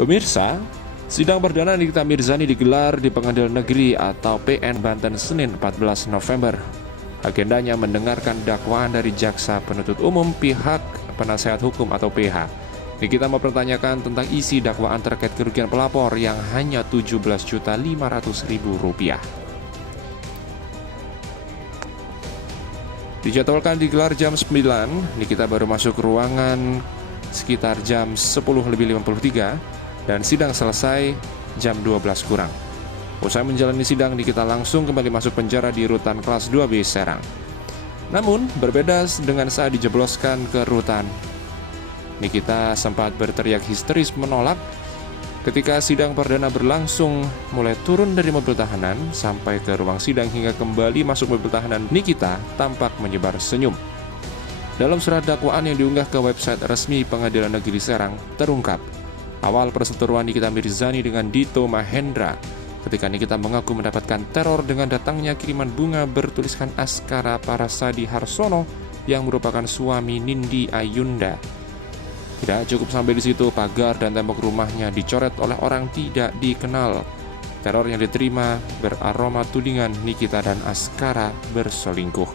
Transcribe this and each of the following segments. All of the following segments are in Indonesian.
Pemirsa, sidang perdana Nikita Mirzani digelar di Pengadilan Negeri atau PN Banten Senin 14 November. Agendanya mendengarkan dakwaan dari jaksa penuntut umum pihak penasehat hukum atau PH. Nikita mempertanyakan tentang isi dakwaan terkait kerugian pelapor yang hanya Rp17.500.000. Dijadwalkan digelar jam 9, Nikita baru masuk ruangan sekitar jam 10:53 dan sidang selesai jam 12 kurang. Usai menjalani sidang, Nikita langsung kembali masuk penjara di rutan kelas 2B Serang. Namun, berbeda dengan saat dijebloskan ke rutan. Nikita sempat berteriak histeris menolak. Ketika sidang perdana berlangsung, mulai turun dari mobil tahanan sampai ke ruang sidang hingga kembali masuk mobil tahanan, Nikita tampak menyebar senyum. Dalam surat dakwaan yang diunggah ke website resmi Pengadilan Negeri Serang, terungkap awal perseteruan Nikita Mirzani dengan Dito Mahendra ketika Nikita mengaku mendapatkan teror dengan datangnya kiriman bunga bertuliskan Askara Parasadi Harsono yang merupakan suami Nindi Ayunda. Tidak cukup sampai di situ, pagar dan tembok rumahnya dicoret oleh orang tidak dikenal. Teror yang diterima beraroma tudingan Nikita dan Askara berselingkuh.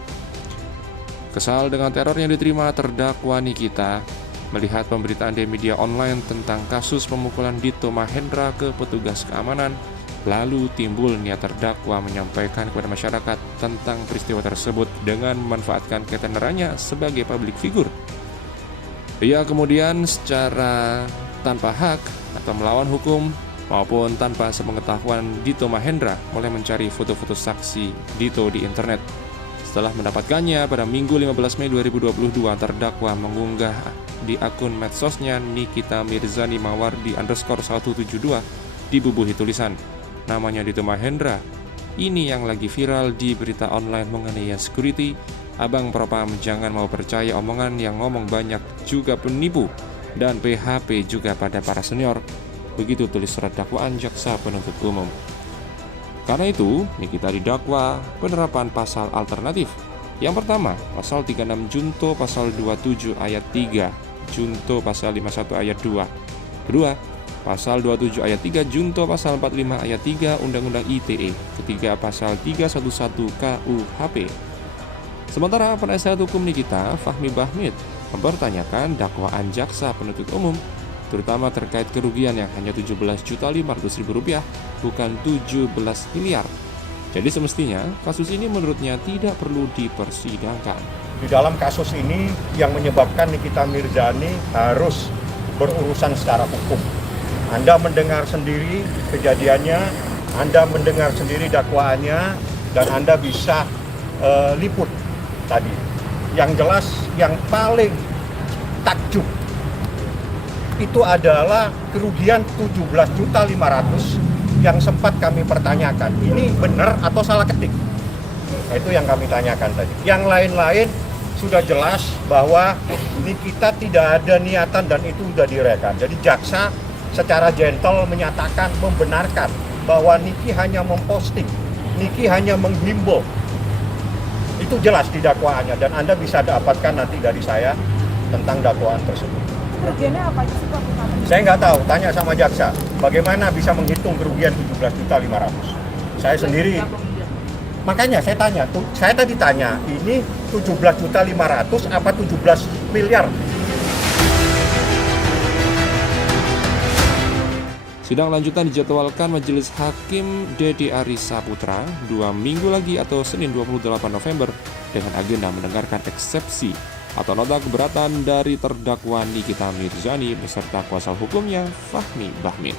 Kesal dengan teror yang diterima, terdakwa Nikita melihat pemberitaan di media online tentang kasus pemukulan Dito Mahendra ke petugas keamanan, lalu timbul niat terdakwa menyampaikan kepada masyarakat tentang peristiwa tersebut dengan memanfaatkan ketenarannya sebagai public figure. Ia kemudian secara tanpa hak atau melawan hukum maupun tanpa sepengetahuan Dito Mahendra mulai mencari foto-foto saksi Dito di internet. Setelah mendapatkannya pada Minggu 15 Mei 2022, terdakwa mengunggah di akun medsosnya Nikita Mirzani Mawardi _172 dibubuhi tulisan, namanya Dito Mahendra. Ini yang lagi viral di berita online mengenai security. Abang propam jangan mau percaya omongan yang ngomong banyak juga penipu dan PHP juga pada para senior. Begitu tulis surat dakwaan jaksa penuntut umum. Karena itu, Nikita didakwa penerapan pasal alternatif. Yang pertama, pasal 36 Junto pasal 27 ayat 3, Junto pasal 51 ayat 2. Kedua, pasal 27 ayat 3 Junto pasal 45 ayat 3 Undang-Undang ITE. Ketiga, pasal 311 KUHP. Sementara penasihat hukum Nikita, Fahmi Bahmid, mempertanyakan dakwaan jaksa penuntut umum, terutama terkait kerugian yang hanya Rp17.500.000, bukan 17 miliar. Jadi semestinya kasus ini menurutnya tidak perlu dipersidangkan. Di dalam kasus ini yang menyebabkan Nikita Mirzani harus berurusan secara hukum. Anda mendengar sendiri kejadiannya, Anda mendengar sendiri dakwaannya, dan Anda bisa liput tadi. Yang jelas, yang paling takjub itu adalah kerugian 17.500.000 yang sempat kami pertanyakan. Ini benar atau salah ketik? Nah, itu yang kami tanyakan tadi. Yang lain-lain sudah jelas bahwa Nikita tidak ada niatan dan itu sudah direka. Jadi jaksa secara gentle menyatakan, membenarkan bahwa Niki hanya memposting, Niki hanya menghimbau. Itu jelas di dakwaannya dan Anda bisa dapatkan nanti dari saya tentang dakwaan tersebut. Kerugiannya apa aja sih Pak? Saya nggak tahu, tanya sama jaksa. Bagaimana bisa menghitung kerugian 17.500.000? Saya sendiri. Makanya saya tanya, saya tadi tanya, ini 17.500.000 apa 17 miliar? Sidang lanjutan dijadwalkan Majelis Hakim Dedi Arisa Putra 2 minggu lagi atau Senin 28 November dengan agenda mendengarkan eksepsi atau nota keberatan dari terdakwa Nikita Mirzani beserta kuasa hukumnya Fahmi Bahmid.